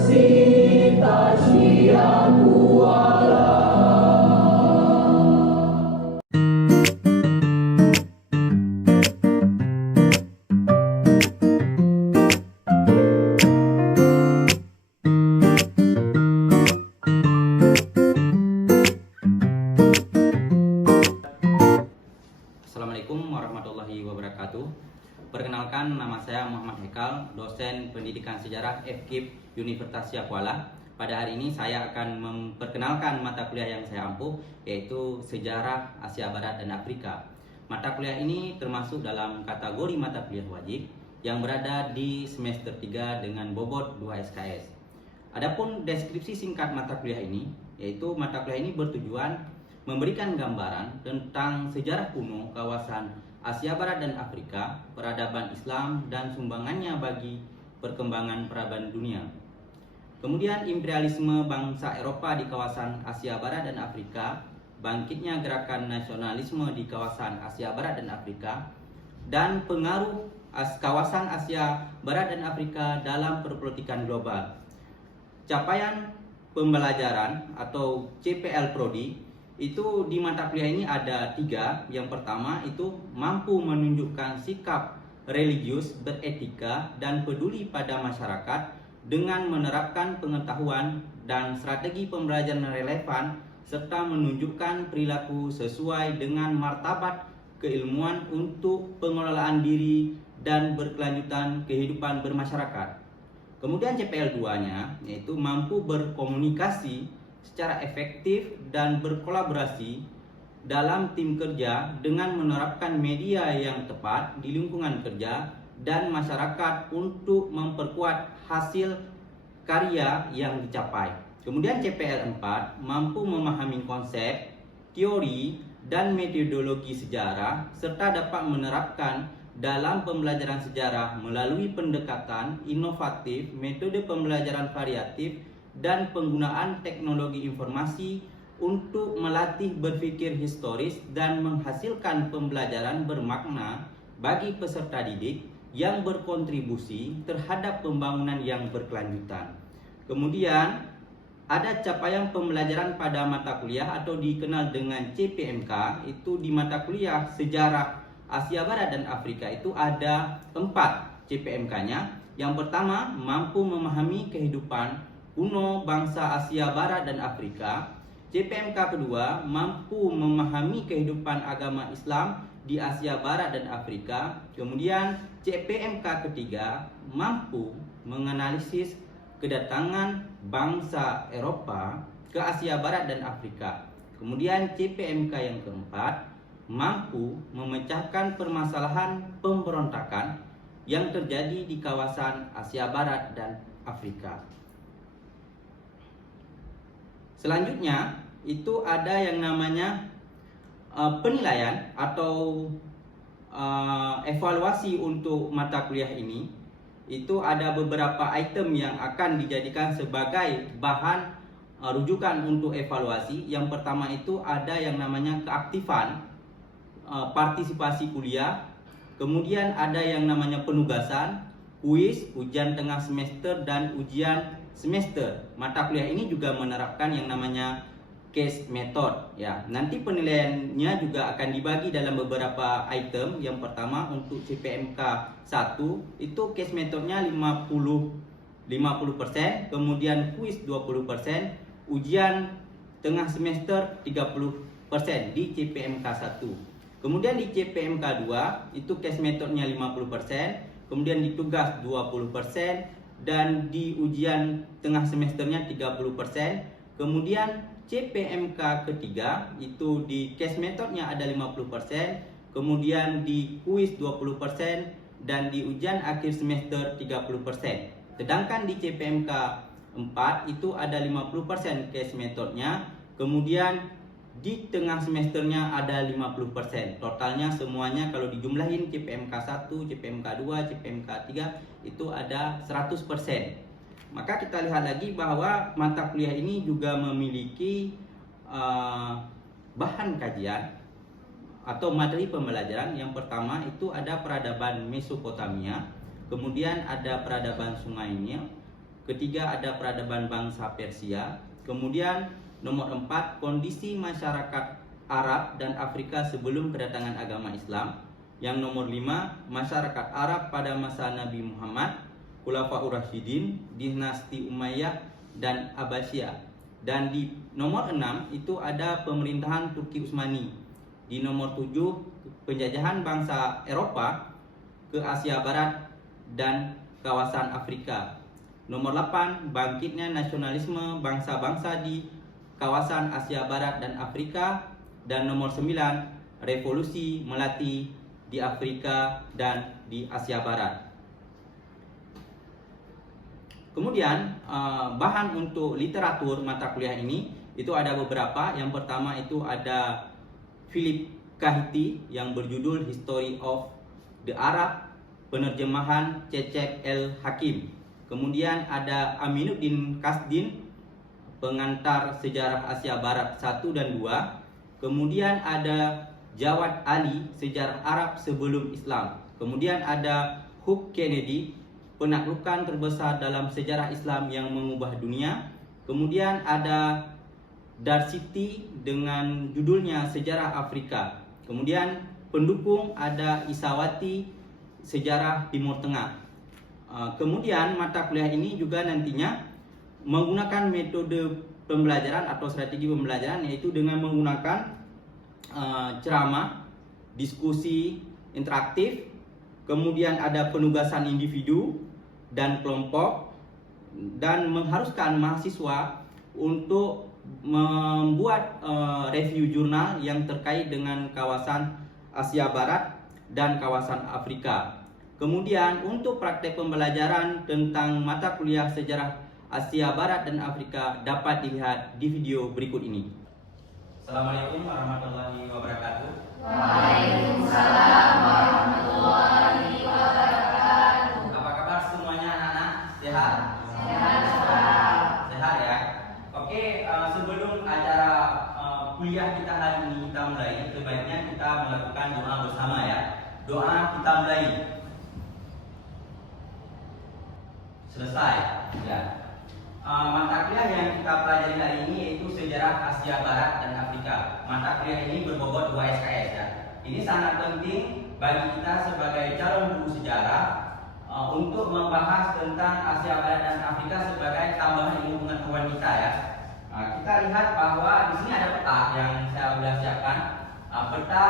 Universitas Kuala. Assalamualaikum warahmatullahi wabarakatuh. Perkenalkan, nama saya Muhammad Hekal, dosen pendidikan sejarah FKIP Universitas Kuala. Pada hari ini saya akan memperkenalkan mata kuliah yang saya ampuh, yaitu Sejarah Asia Barat dan Afrika. Mata kuliah ini termasuk dalam kategori mata kuliah wajib yang berada di semester 3 dengan bobot 2 SKS. Adapun deskripsi singkat mata kuliah ini, yaitu mata kuliah ini bertujuan memberikan gambaran tentang sejarah kuno kawasan Asia Barat dan Afrika, peradaban Islam, dan sumbangannya bagi perkembangan peradaban dunia. Kemudian imperialisme bangsa Eropa di kawasan Asia Barat dan Afrika, bangkitnya gerakan nasionalisme di kawasan Asia Barat dan Afrika, dan pengaruh kawasan Asia Barat dan Afrika dalam perpolitikan global. Capaian pembelajaran atau CPL Prodi itu di mata kuliah ini ada 3. Yang pertama itu mampu menunjukkan sikap religius, beretika, dan peduli pada masyarakat dengan menerapkan pengetahuan dan strategi pembelajaran relevan serta menunjukkan perilaku sesuai dengan martabat keilmuan untuk pengelolaan diri dan berkelanjutan kehidupan bermasyarakat. Kemudian CPL 2-nya yaitu mampu berkomunikasi secara efektif dan berkolaborasi dalam tim kerja dengan menerapkan media yang tepat di lingkungan kerja dan masyarakat untuk memperkuat hasil karya yang dicapai. Kemudian CPL 4 mampu memahami konsep, teori, dan metodologi sejarah serta dapat menerapkan dalam pembelajaran sejarah melalui pendekatan inovatif, metode pembelajaran variatif, dan penggunaan teknologi informasi untuk melatih berpikir historis dan menghasilkan pembelajaran bermakna bagi peserta didik yang berkontribusi terhadap pembangunan yang berkelanjutan. Kemudian ada capaian pembelajaran pada mata kuliah atau dikenal dengan CPMK, itu di mata kuliah Sejarah Asia Barat dan Afrika itu ada 4 CPMK-nya. Yang pertama, mampu memahami kehidupan kuno bangsa Asia Barat dan Afrika. CPMK kedua, mampu memahami kehidupan agama Islam di Asia Barat dan Afrika. Kemudian CPMK ketiga, mampu menganalisis kedatangan bangsa Eropa ke Asia Barat dan Afrika. Kemudian CPMK yang keempat, mampu memecahkan permasalahan pemberontakan yang terjadi di kawasan Asia Barat dan Afrika. Selanjutnya itu ada yang namanya penilaian atau evaluasi untuk mata kuliah ini. Itu ada beberapa item yang akan dijadikan sebagai bahan rujukan untuk evaluasi. Yang pertama itu ada yang namanya keaktifan partisipasi kuliah. Kemudian ada yang namanya penugasan, kuis, ujian tengah semester, dan ujian semester. Mata kuliah ini juga menerapkan yang namanya case method ya. Nanti penilaiannya juga akan dibagi dalam beberapa item. Yang pertama untuk CPMK 1 itu case methodnya 50%, kemudian kuis 20%, ujian tengah semester 30% di CPMK 1. Kemudian di CPMK 2 itu case methodnya 50%, kemudian di tugas 20%, dan di ujian tengah semesternya 30%. Kemudian CPMK ketiga itu di case methodnya ada 50%, kemudian di kuis 20%, dan di ujian akhir semester 30%. Sedangkan di CPMK 4 itu ada 50% case methodnya, kemudian di tengah semesternya ada 50%. Totalnya semuanya kalau dijumlahin CPMK 1, CPMK 2, CPMK 3 itu ada 100%. Maka kita lihat lagi bahwa mata kuliah ini juga memiliki bahan kajian atau materi pembelajaran. Yang pertama itu ada peradaban Mesopotamia, kemudian ada peradaban Sungai Nil, ketiga ada peradaban bangsa Persia, kemudian nomor 4 kondisi masyarakat Arab dan Afrika sebelum kedatangan agama Islam, yang nomor 5 masyarakat Arab pada masa Nabi Muhammad, Khulafaur Rasyidin, dinasti Umayyah dan Abbasiyah, dan di nomor 6 itu ada pemerintahan Turki Utsmani. Di nomor 7 penjajahan bangsa Eropa ke Asia Barat dan kawasan Afrika. Nomor 8 bangkitnya nasionalisme bangsa-bangsa di kawasan Asia Barat dan Afrika. Dan nomor 9 revolusi Melati di Afrika dan di Asia Barat. Kemudian bahan untuk literatur mata kuliah ini itu ada beberapa. Yang pertama itu ada Philip Kahiti yang berjudul History of the Arab, penerjemahan Cecep El Hakim. Kemudian ada Aminuddin Kasdin, pengantar sejarah Asia Barat 1 dan 2. Kemudian ada Jawad Ali, sejarah Arab sebelum Islam. Kemudian ada Hugh Kennedy, penaklukan terbesar dalam sejarah Islam yang mengubah dunia. Kemudian ada Darsiti dengan judulnya Sejarah Afrika. Kemudian pendukung ada Isawati, sejarah Timur Tengah. Kemudian mata kuliah ini juga nantinya menggunakan metode pembelajaran atau strategi pembelajaran, yaitu dengan menggunakan ceramah, diskusi interaktif, kemudian ada penugasan individu dan kelompok, dan mengharuskan mahasiswa untuk membuat review jurnal yang terkait dengan kawasan Asia Barat dan kawasan Afrika. Kemudian untuk praktek pembelajaran tentang mata kuliah sejarah Asia Barat dan Afrika dapat dilihat di video berikut ini. Assalamualaikum warahmatullahi wabarakatuh. Waalaikumsalam warahmatullahi wabarakatuh. Apa kabar semuanya anak-anak? Sehat? Sehat, Pak. Sehat ya? Oke, sebelum acara kuliah kita hari ini kita mulai, sebaiknya kita melakukan doa bersama ya. Doa kita mulai. Selesai ya. Mata kuliah yang kita pelajari hari ini yaitu sejarah Asia Barat dan Afrika. Mata kuliah ini berbobot 2 SKS ya. Ini sangat penting bagi kita sebagai calon guru sejarah untuk membahas tentang Asia Barat dan Afrika sebagai tambahan ilmu pengetahuan kita ya. Kita lihat bahwa di sini ada peta yang saya sudah siapkan. Peta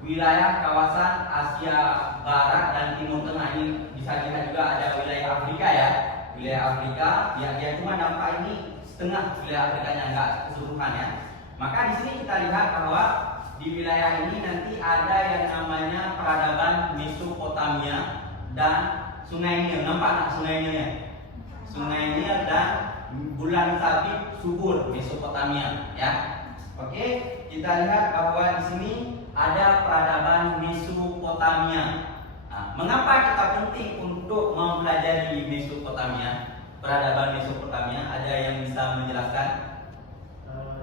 wilayah kawasan Asia Barat dan Timur Tengah. Ini bisa dilihat juga ada wilayah Afrika ya. Wilayah Afrika, dia cuma nampak ini setengah wilayah Afrikanya, enggak keseluruhan ya. Maka di sini kita lihat bahwa di wilayah ini nanti ada yang namanya peradaban Mesopotamia dan Sungai Nil. Nampak tak Sungai Nil ya? Sungai Nil dan bulan sabit subur Mesopotamia ya. Oke, kita lihat bahwa di sini ada peradaban Mesopotamia. Mengapa kita penting untuk mempelajari Mesopotamia, peradaban Mesopotamia? Ada yang bisa menjelaskan?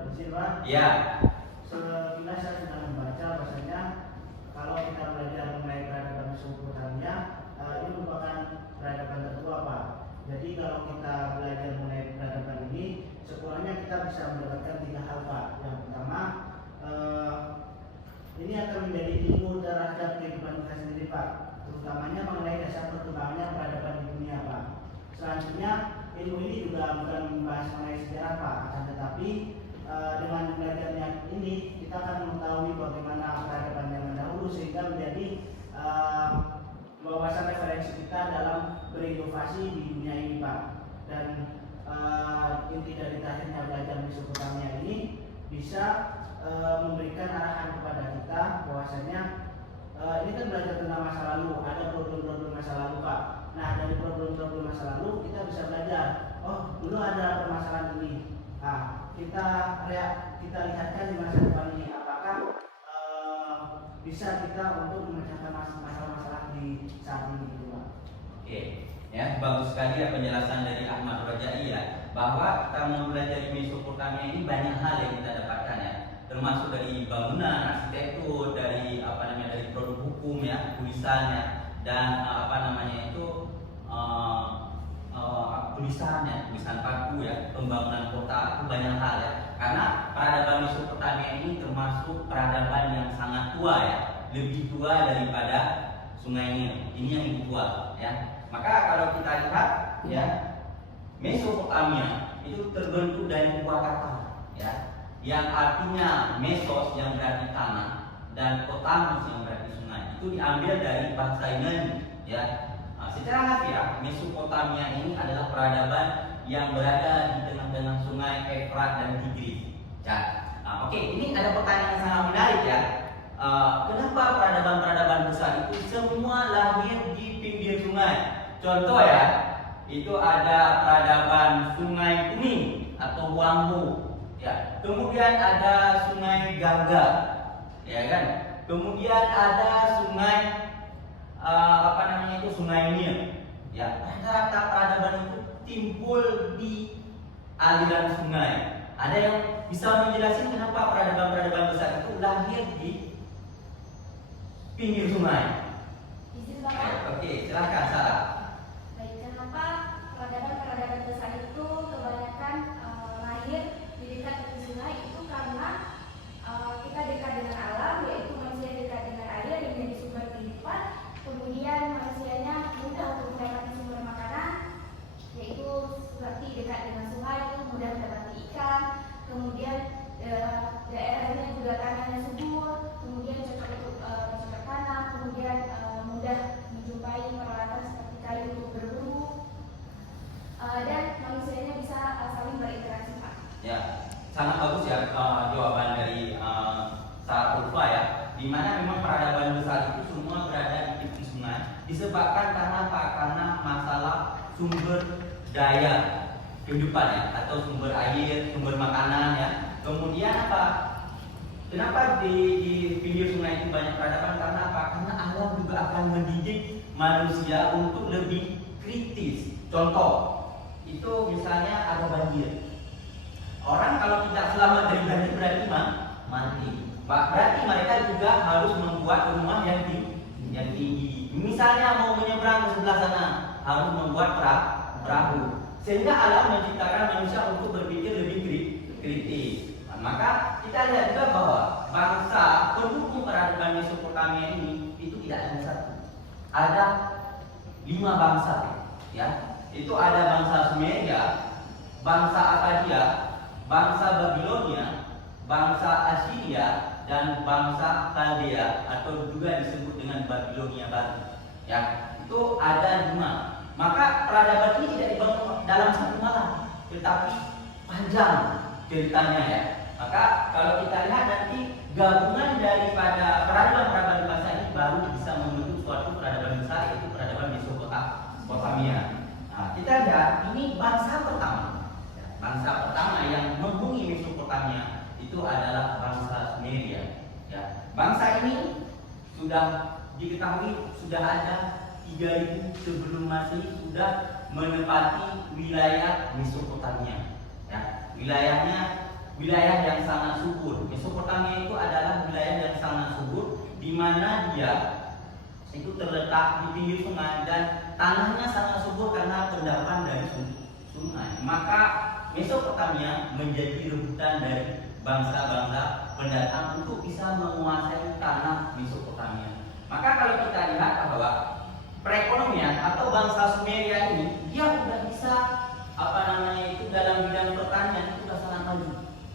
Di sini Pak. Ya. Sekilas saya sudah membaca bahasanya kalau kita belajar mengenai peradaban Mesopotamia, ini merupakan peradaban tertua Pak. Jadi kalau kita belajar mengenai peradaban ini, sekurangnya kita bisa mendapatkan 3 hal Pak. Yang pertama, ini akan menjadi ilmu terhadap kehidupan kita sendiri Pak, terutamanya mengenai dasar perkembangannya peradaban di dunia Pak. Selanjutnya ilmu ini juga bukan membahas mengenai sejarah Pak, akan tetapi dengan belajarnya ini kita akan mengetahui bagaimana peradaban zaman dahulu sehingga menjadi wawasan referensi kita dalam berinovasi di dunia ini Pak. Dan inti dari terakhirnya belajar Mesopotamia ini bisa memberikan arahan kepada kita bahwasanya ini kan belajar tentang masa lalu, ada problem-problem masa lalu Pak. Nah dari problem-problem masa lalu kita bisa belajar, oh dulu ada permasalahan ini. Nah kita lihatkan di masa depan ini apakah bisa kita untuk memecahkan masalah-masalah di saat ini gitu Pak. Oke, ya bagus sekali ya penjelasan dari Ahmad Rojai ya, bahwa kita mempelajari Mesopotamia ini banyak hal yang kita dapatkan ya, termasuk dari bangunan, arsitektur, dari dari produk hukum ya, tulisan ya, dan tulisan paku ya, pembangunan kota itu banyak hal ya. Karena peradaban Mesopotamia ini termasuk peradaban yang sangat tua ya, lebih tua daripada Sungai Nil. Ini yang lebih tua ya. Maka kalau kita lihat ya, Mesopotamia itu terbentuk dari dua kata ya, yang artinya mesos yang berarti tanah dan potamus yang berarti sungai. Itu diambil dari bahasa Yunani ya. Secara harfiah, Mesopotamia ini adalah peradaban yang berada di tengah-tengah sungai Efrat dan Tigris. Ya. Oke, ini ada pertanyaan yang sangat menarik ya. Kenapa peradaban-peradaban besar itu semua lahir di pinggir sungai? Contoh ya, itu ada peradaban Sungai Kuning atau Wambo. Ya. Kemudian ada Sungai Gaga, ya kan? Kemudian ada Sungai Sungai Nil. Ya, rata-rata peradaban itu timbul di aliran sungai. Ada yang bisa menjelaskan kenapa peradaban-peradaban besar itu lahir di pinggir sungai? Izin Bapak. Oke, silakan Sarah. Baik, kenapa peradaban-peradaban besar itu kebanyakan lahir di dekat tepi sungai? Itu karena kita dekat dengan alam, yaitu manusia dekat dengan air yang menjadi sumber kehidupan. Kemudian manusianya mudah untuk mendapati sumber makanan, yaitu seperti dekat dengan sungai itu mudah mendapati ikan. Kemudian daerahnya juga tanahnya subur, kemudian cocok untuk bercocok tanam, kemudian mudah menjumpai peralatan seperti kayu untuk berburu, dan manusianya bisa saling berinteraksi, Pak. Ya, sangat bagus ya jawaban dari Sarah Ulfa ya. Di mana memang peradaban besar itu semua berada di tepi sungai, disebabkan karena apa? Karena masalah sumber daya kehidupan ya, atau sumber air, sumber makanan ya. Kemudian apa? Kenapa di pinggir sungai itu banyak peradaban? Karena apa? Karena alam juga akan mendidik manusia untuk lebih kritis. Contoh, itu misalnya ada banjir. Orang kalau tidak selamat dari banjir berarti mati. Berarti mereka juga harus membuat rumah yang tinggi. Misalnya mau menyeberang ke sebelah sana, harus membuat perahu. Sehingga alam menciptakan manusia untuk berpikir lebih kritis. Maka kita lihat juga bahwa bangsa pendukung peradaban Mesopotamia ini itu tidak hanya satu. Ada 5 bangsa ya. Itu ada bangsa Sumeria, bangsa Akkadia, bangsa Babilonia, bangsa Assyria, dan bangsa Kaldea atau juga disebut dengan Babilonia Baru. Ya, itu ada 5. Maka peradaban ini tidak dibangun dalam satu malam, tetapi panjang ceritanya ya. Maka kalau kita lihat nanti gabungan daripada peradaban-peradaban bangsa ini baru bisa membentuk suatu peradaban besar, yaitu peradaban Mesopotamia. Nah, kita lihat ini bangsa pertama. Bangsa pertama yang menghuni Mesopotamia itu adalah bangsa Sumeria. Ya. Bangsa ini sudah diketahui sudah ada 3000 sebelum Masehi sudah menempati wilayah Mesopotamia. Ya. Wilayah yang sangat subur. Mesopotamia itu adalah wilayah yang sangat subur, di mana dia itu terletak di pinggir sungai dan tanahnya sangat subur karena endapan dari sungai. Maka Mesopotamia menjadi rebutan dari bangsa-bangsa pendatang untuk bisa menguasai tanah Mesopotamia. Maka kalau kita lihat bahwa perekonomian atau bangsa Sumeria ini dia sudah bisa dalam bidang pertanian itu sudah sangat maju.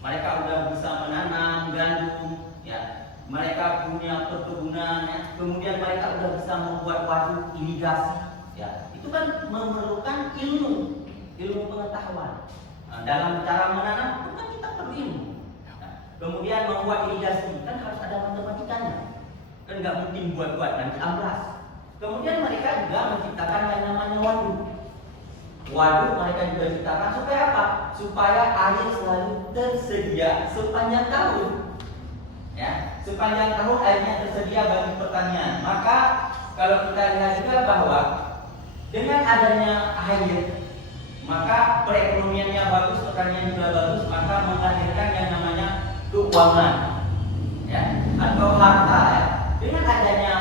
Mereka sudah bisa menanam gandum, ya. Mereka punya perkebunan, ya. Kemudian mereka sudah bisa membuat waduk irigasi, ya. Itu kan memerlukan ilmu pengetahuan. Nah, dalam cara menanam itu kan kita perlu ilmu. Nah, kemudian membuat irigasi kan harus ada matematikanya. Kan nggak mungkin buat-buat nanti amblas. Kemudian mereka juga menciptakan yang namanya waduk. Waduk mereka juga ciptakan supaya apa? Supaya air selalu tersedia sepanjang tahun. Ya, sepanjang tahun airnya tersedia bagi pertanian. Maka kalau kita lihat juga bahwa dengan adanya air, maka perekonomiannya bagus, pertanian juga bagus, maka melahirkan yang namanya keuangan, ya, atau harta. Ya. Dengan adanya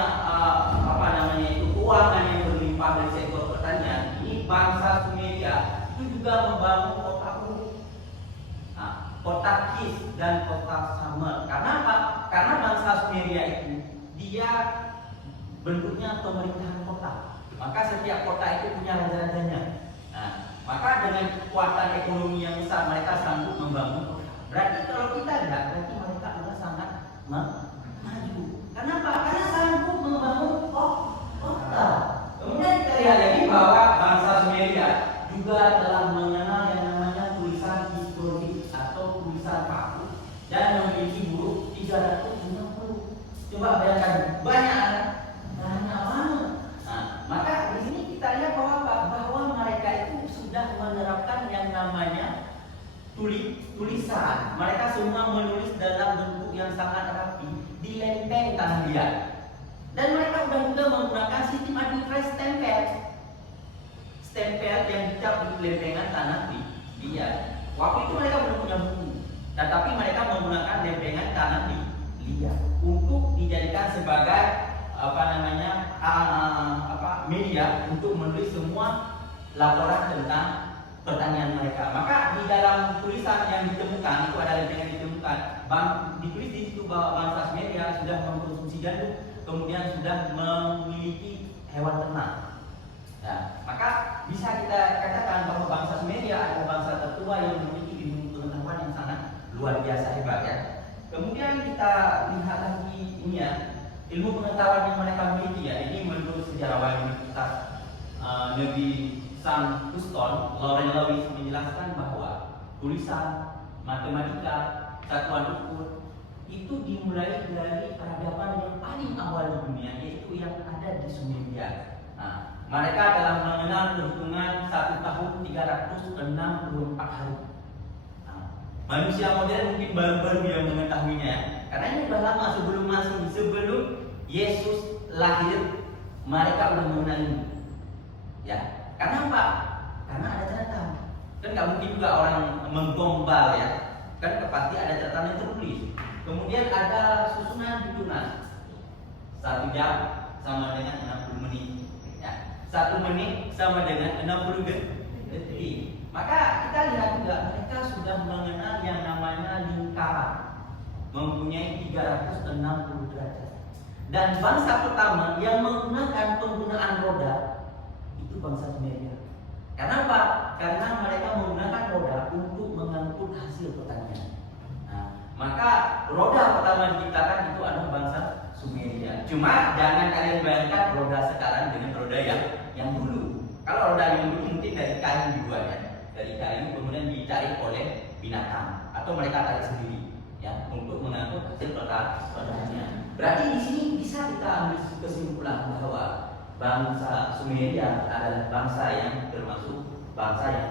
keuangan yang berlimpah dari sektor pertanian, ini bangsa Sumeria itu juga membangun kota Ur. Kota Kis dan kota Sama. Karena apa? Karena bangsa Sumeria itu dia bentuknya pemerintahan kota. Maka setiap kota itu punya raja-rajanya. Maka dengan kekuatan ekonomi yang besar mereka sanggup membangun kota. Berarti kalau kita lihat, berarti mereka sudah sangat maju. Kenapa? Karena sanggup membangun kota. Kemudian kita lihat lagi bahwa bangsa Sumeria juga telah mengenal yang namanya tulisan hieroglif atau tulisan paku dan memiliki huruf 360. Coba bayangkan, banyak banget. Maka di sini kita lihat bahwa mereka itu sudah menerapkan yang namanya tulisan. Mereka semua menulis dalam bentuk yang sangat rapi di lempeng tanah liat. Dan mereka sudah juga menggunakan sistem administrasi stempel yang dicap di lempengan tanah liat. Waktu itu mereka belum punya buku, tetapi mereka menggunakan lempengan tanah liat untuk dijadikan sebagai media untuk menulis semua laporan tentang pertanian mereka. Maka di dalam tulisan yang ditemukan itu ada lempengan yang ditemukan, ditulis di situ bahwa bangsa Sumeria sudah mengkonsumsi gandum, kemudian sudah memiliki hewan ternak. Maka bisa kita katakan bahwa bangsa Sumeria adalah bangsa tertua yang memiliki ilmu pengetahuan yang sangat luar biasa hebat ya. Kemudian kita lihat lagi ini ya, ilmu pengetahuan yang mereka miliki ya. Ini menurut sejarawan Universitas Negeri San Houston, Lauren Lewis menjelaskan bahwa tulisan, matematika, satuan ukur itu dimulai dari peradaban yang paling awal di dunia, yaitu yang ada di Sumeria. Mereka dalam mengenal perhitungan 1 tahun 364 hari. Manusia modern mungkin baru-baru yang mengetahuinya, karena ini sudah lama sebelum Yesus lahir, mereka sudah mengenal ini. Ya, karena apa? Karena ada catatan. Kan nggak mungkin juga orang menggombal ya. Kan pasti ada catatan yang tertulis. Kemudian ada susunan hitungan. 1 jam sama dengan 60 menit. Ya. 1 menit sama dengan 60 detik. Maka kita lihat juga mereka sudah mengenal yang namanya lingkaran, mempunyai 360 derajat. Dan bangsa pertama yang menggunakan penggunaan roda itu bangsa Sumeria. Kenapa? Karena mereka menggunakan roda untuk mengangkut hasil pertanian. Maka roda pertama diciptakan itu adalah bangsa Sumeria. Cuma jangan kalian bayangkan roda sekarang dengan roda yang dulu. Kalau roda yang dulu mungkin dari kayu dibuat ya, dari kayu kemudian ditarik oleh binatang atau mereka tarik sendiri ya untuk mengangkut hasil pertanian. Berarti di sini bisa kita ambil kesimpulan bahwa bangsa Sumeria adalah bangsa yang termasuk bangsa yang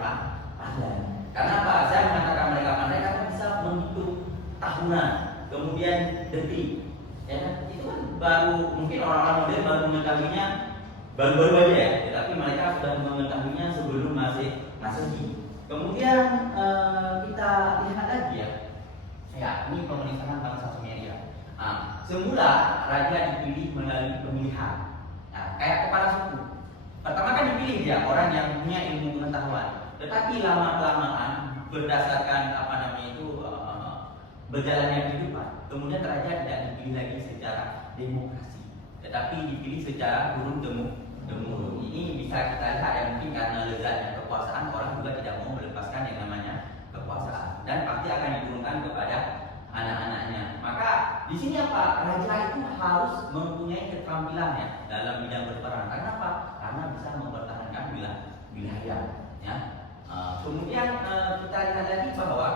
pandai. Karena apa? Saya mengatakan mereka pandai karena bisa menghitung tahunan, kemudian detik. Ya, itu kan baru mungkin orang-orang modern baru mengetahuinya baru-baru aja ya, tetapi mereka sudah mengetahuinya sebelum Masehi. Kemudian kita lihat lagi ya. Ya, ini pemerintahan bangsa Sumeria. Semula raja dipilih melalui pemilihan. Kayak kepala suku. Pertama kan dipilih dia orang yang punya ilmu pengetahuan. Tetapi lama-kelamaan berdasarkan berjalannya kehidupan, kemudian raja tidak dipilih lagi secara demokrasi, tetapi dipilih secara turun-temurun. Ini bisa kita lihat ya, mungkin karena lezatnya kekuasaan, orang juga tidak mau melepaskan yang namanya kekuasaan dan pasti akan diturunkan kepada anak-anaknya. Maka di sini apa? Raja itu harus mempunyai keterampilan ya dalam bidang berperang. Karena apa? Karena bisa mempertahankan wilayah. Ya. Kemudian kita lihat lagi bahwa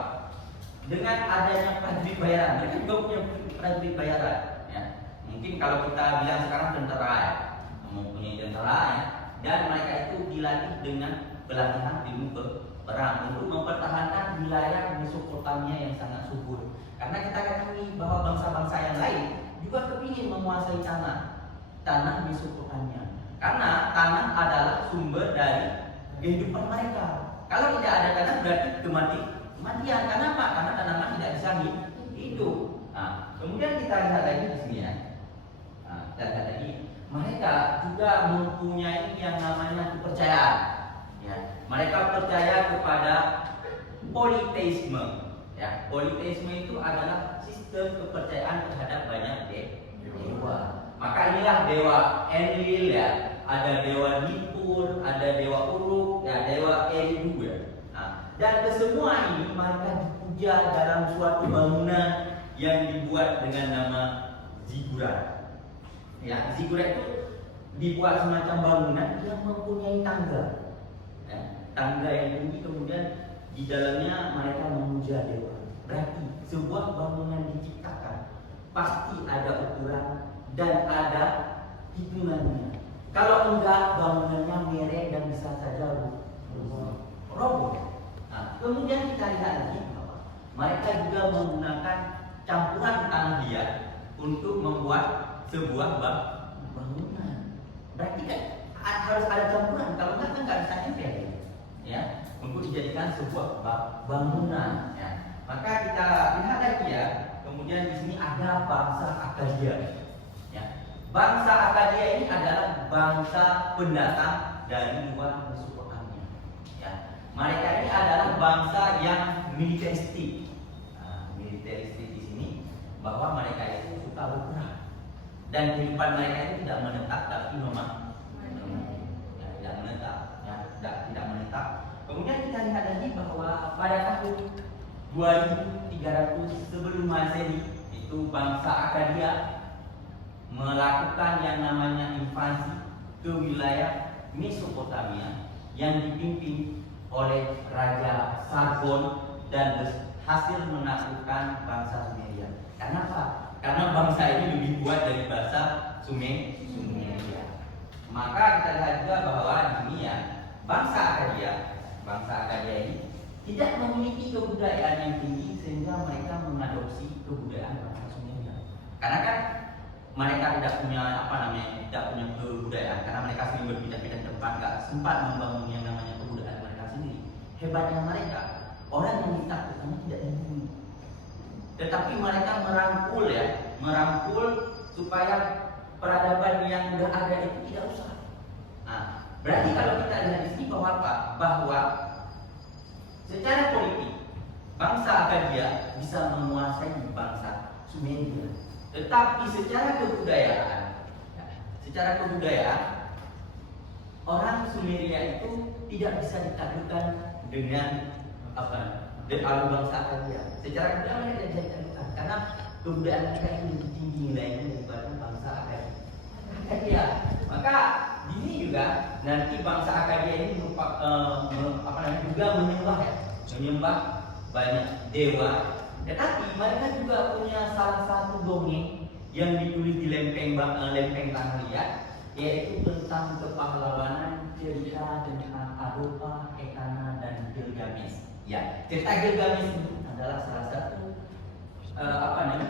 dengan adanya prajurit bayaran, mereka juga punya prajurit bayaran. Ya. Mungkin kalau kita bilang sekarang tentara ya, mempunyai tentara ya, dan mereka itu dilatih dengan pelatihan ilmu perang untuk mempertahankan wilayah Mesopotamia yang sangat subur. Karena kita ketahui bahwa bangsa-bangsa yang lain juga kepingin menguasai tanah Mesopotamia. Karena tanah adalah sumber dari kehidupan mereka. Kalau tidak ada tanah berarti kematian. Karena apa? Karena tanaman tidak bisa hidup. Kemudian kita lihat lagi di sini ya. Kita lihat lagi, mereka juga mempunyai yang namanya kepercayaan. Ya. mereka percaya kepada politeisme. Ya, politeisme itu adalah sistem kepercayaan terhadap banyak dewa. Maka inilah dewa Enlil ya, ada dewa Nippur, ada dewa Uruk, ya, dewa Eridu ya. Nah, dan kesemua ini mereka dipuja dalam suatu bangunan yang dibuat dengan nama zigurat. Ya, zigurat itu dibuat semacam bangunan yang mempunyai tangga. Ya, tangga yang tinggi, kemudian di dalamnya mereka memuja dewa. Berarti sebuah bangunan diciptakan pasti ada ukuran dan ada hitungannya. Kalau enggak, bangunannya merek dan bisa saja roboh. Nah, kemudian kita lihat lagi bahwa mereka juga menggunakan campuran tanah liat untuk membuat sebuah bangunan. Berarti kan harus ada campuran, kalau enggak kan nggak bisa nempel ya, untuk dijadikan sebuah bangunan ya. Maka kita lihat lagi ya, kemudian di sini ada bangsa Akkadia ya. Bangsa Akkadia ini adalah bangsa pendatang dari luar Mesopotamia ya. Mereka ini adalah bangsa yang militeristik. Nah, militeristik di sini bahwa mereka itu suka berperang dan kehidupan mereka itu tidak menetap tapi memang ya, tidak menetap ya, tidak menetap. Kemudian kita lihat lagi bahwa pada tahun 2300 sebelum Masehi itu bangsa Akkadia melakukan yang namanya invasi ke wilayah Mesopotamia yang dipimpin oleh Raja Sargon dan berhasil menaklukkan bangsa Sumeria. Kenapa? Karena bangsa ini lebih kuat dari bangsa Sumeria. Maka kita lihat juga bahwa di sini ya, bangsa Akkadia ini tidak memiliki kebudayaan yang tinggi sehingga mereka mengadopsi kebudayaan bangsa Sumeria. Karena kan mereka tidak punya tidak punya kebudayaan karena mereka sering berpindah-pindah tempat, nggak sempat membangun yang namanya kebudayaan mereka sendiri. Hebatnya mereka, orang yang ditaklukkan tidak dibunuh, tetapi mereka merangkul supaya peradaban yang sudah ada itu tidak usah. Nah, berarti kalau kita lihat di sini bahwa apa? Bahwa secara politik bangsa Akkadia bisa menguasai bangsa Sumeria, tetapi secara kebudayaan orang Sumeria itu tidak bisa ditaklukkan dengan dengan bangsa Akkadia. Secara kebudayaan mereka tidak bisa ditaklukkan karena kebudayaan mereka itu lebih tinggi nilainya daripada bangsa Akkadia. Maka di sini juga nanti bangsa Akkadia ini juga menyembah banyak dewa. Tetapi mereka juga punya salah satu dongeng yang ditulis di lempeng tanah liat, yaitu tentang kepahlawanan, cerita tentang Adopa, Ekana, dan Gilgamesh. Ya, cerita Gilgamesh itu adalah salah satu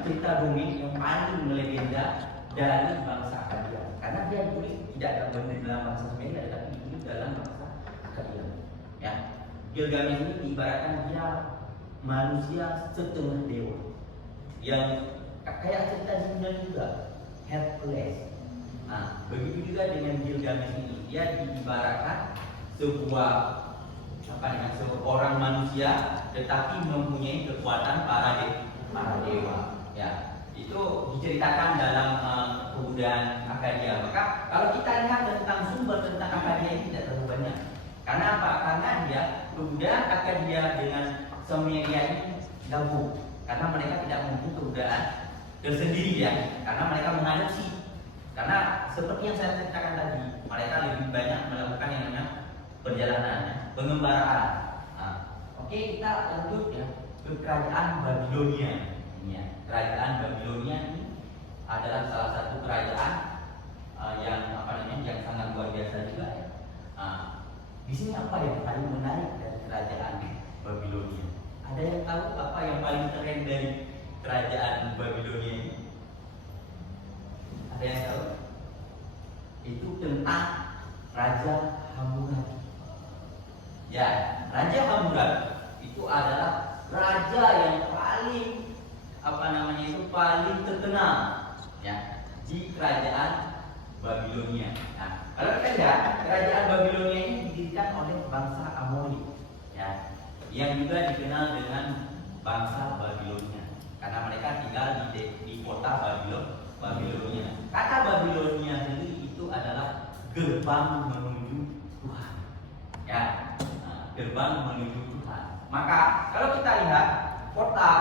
cerita dongeng yang paling melegenda dari bangsa Akkadia. Karena dia ditulis tidak dalam bahasa Sumeria, tetapi ditulis dalam bahasa Akkadia. Ya, Gilgamesh ini ibaratkan dia manusia setengah dewa yang kayak cerita di dunia juga, helpless. Nah, begitu juga dengan Gilgamesh ini, dia diibaratkan seorang manusia tetapi mempunyai kekuatan para dewa. Ya, itu diceritakan dalam kebudayaan Akkadia. Maka kalau kita lihat tentang sumber tentang Akkadia ini tidak terlalu banyak. Karena apa? Karena dia kebudayaan Akkadia dengan Sumeria ini gabung. Karena mereka tidak mempunyai kebudayaan tersendiri ya. Karena mereka mengadopsi. Karena seperti yang saya ceritakan tadi, mereka lebih banyak melakukan yang namanya perjalanan, pengembaraan. Nah, oke, kita lanjut ya ke kerajaan Babilonia. Ya, kerajaan Babilonia ini adalah salah satu kerajaan yang sangat luar biasa juga ya. Di sini apa yang paling menarik dari kerajaan Babilonia? Ada yang tahu apa yang paling keren dari kerajaan Babilonia ini? Ada yang tahu? Itu tentang Raja Hammurabi. Ya, Raja Hammurabi itu adalah raja yang paling terkenal ya di kerajaan Babilonia. Nah, kalau kita lihat kerajaan Babilonia ini didirikan oleh bangsa harmoni, ya, yang juga dikenal dengan bangsa Babilonia, karena mereka tinggal di kota Babilonia. Kata Babilonia sendiri itu adalah gerbang menuju Tuhan, ya, gerbang menuju Tuhan. Maka kalau kita lihat kota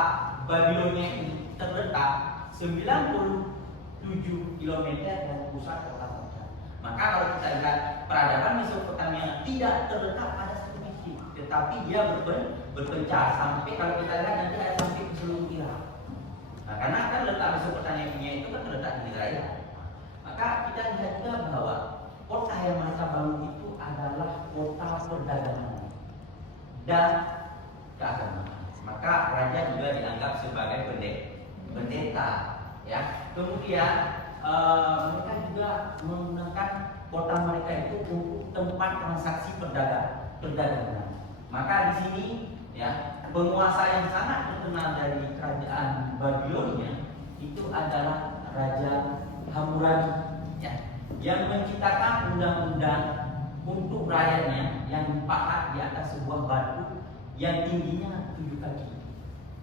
Babilonia ini terletak 97 km dari pusat kota. Maka kalau kita lihat peradaban Mesopotamia tidak terletak pada satu titik, tetapi dia berpencar sampai, kalau kita lihat nanti ada sampai ke seluruh Irak. Nah, karena kan letak Mesopotamia itu kan terletak di negara Irak. Maka kita lihat juga bahwa kota yang mereka bangun itu adalah kota perdagangan dan keagamaan. Maka raja juga dianggap sebagai pendeta, ya. Kemudian mereka juga menggunakan kota mereka itu untuk tempat transaksi perdagangan. Maka di sini, ya, penguasa yang sangat terkenal dari kerajaan Babilonia itu adalah Raja Hammurabi, ya, yang menciptakan undang-undang untuk rakyatnya yang dipahat di atas sebuah batu yang tingginya 7 kaki.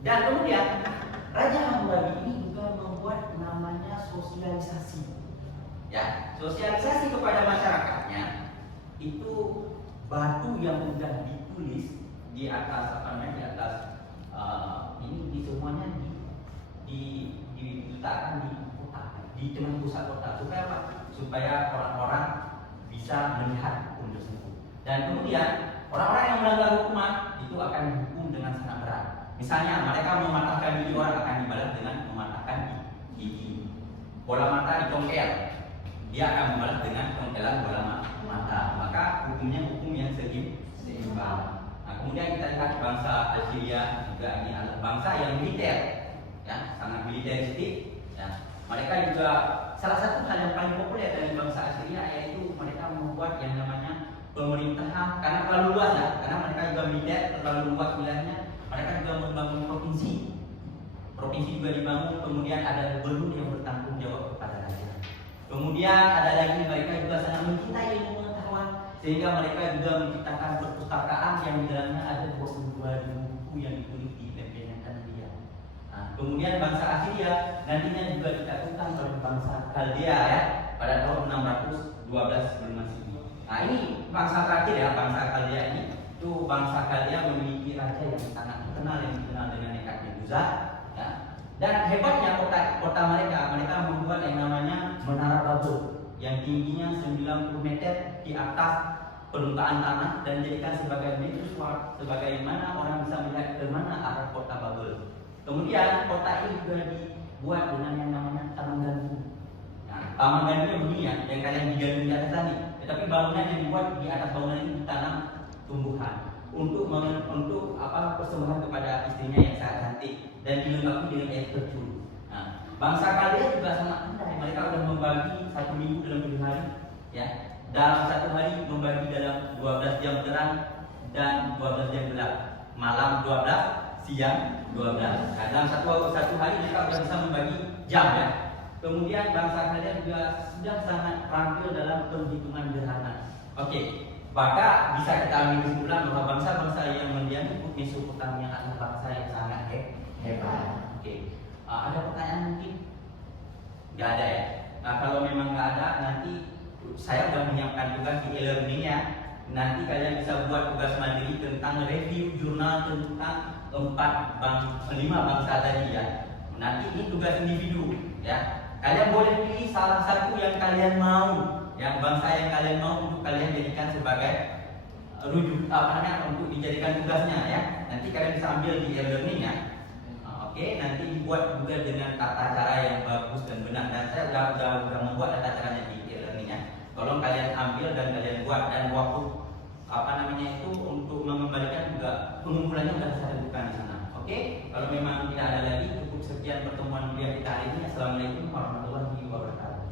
Dan kemudian Raja Hammurabi ini juga membuat namanya sosialisasi, ya, sosialisasi kepada masyarakatnya. Itu batu yang sudah ditulis di atas di atas ini semuanya diletakkan di kota, di tengah pusat kota, supaya apa? Supaya orang-orang bisa melihat hukum tersebut. Dan kemudian orang-orang yang melanggar hukuman itu akan dihukum dengan sangat berat. Misalnya mereka mematahkan gigi orang akan dibalas dengan mematahkan gigi. Bola mata dicongkel, dia akan membalas dengan congkelan bola mata. Maka hukumnya hukum yang seimbang. Nah, kemudian kita lihat bangsa Assyria juga, ini adalah bangsa yang militer, ya, sangat militeristik. Ya. Mereka juga salah satu hal yang paling populer dari bangsa Assyria yaitu mereka membuat yang namanya pemerintahan, karena terlalu luas, ya, karena mereka juga militer, terlalu luas wilayahnya. Mereka juga membangun provinsi juga dibangun. Kemudian ada gubernur yang bertanggung jawab kepada raja. Kemudian ada lagi mereka juga sangat mencintai ilmu pengetahuan, sehingga mereka juga menciptakan perpustakaan yang di dalamnya ada 22.000 buku yang ditulis di lempengan dia. Nah, kemudian bangsa Assyria nantinya juga ditaklukkan oleh bangsa Kaldea, ya, pada tahun 612 sebelum Masehi. Nah, ini bangsa terakhir, ya, bangsa Kaldea ini. Itu bangsa Kaldea memiliki raja yang sangat terkenal yang dikenal dengan Nebukadnezar, ya. Dan hebatnya kota mereka membuat yang namanya Menara Babel yang tingginya 90 meter di atas permukaan tanah dan dijadikan sebagai mercusuar, sebagaimana orang bisa melihat ke mana arah kota Babel. Kemudian kota ini juga dibuat dengan yang namanya taman gantung. Nah, taman gantungnya begini, ya, yang kalian digantung di atas tadi. Tetapi bangunan yang dibuat di atas bangunan ini ditanam tumbuhan untuk persembahan kepada istrinya yang sangat cantik dan dilengkapi dengan air terjun. Nah, bangsa Kaldea juga sangat pandai. Mereka sudah membagi 1 minggu dalam 7 hari, ya. Dalam 1 hari membagi dalam 12 jam terang dan 12 jam gelap. Malam 12, siang 12. Nah, dalam satu hari mereka sudah bisa membagi jam, ya. Kemudian bangsa Kaldea juga sudah sangat terampil dalam perhitungan gerhana. Oke. Maka bisa kita ambil kesimpulan bahwa bangsa-bangsa yang mendiami Mesopotamia adalah bangsa yang sangat hebat. Oke. Ada pertanyaan mungkin? Gak ada, ya. Nah, kalau memang gak ada, nanti saya sudah menyiapkan tugas di e-learning, ya. Nanti kalian bisa buat tugas mandiri tentang review jurnal tentang 5 bangsa tadi, ya. Nanti ini tugas individu, ya. Kalian boleh pilih salah satu yang kalian mau, yang bangsa yang kalian mau untuk kalian jadikan sebagai untuk dijadikan tugasnya, ya. Nanti kalian bisa ambil di e-learning, ya. Oke, nanti dibuat juga dengan tata cara yang bagus dan benar, dan saya sudah membuat tata caranya di e-learning, ya. Tolong kalian ambil dan kalian buat, dan waktu untuk mengembalikan juga pengumpulannya sudah saya tentukan di sana. Oke, kalau memang tidak ada lagi, cukup sekian pertemuan kuliah kita hari ini. Assalamualaikum warahmatullahi wabarakatuh.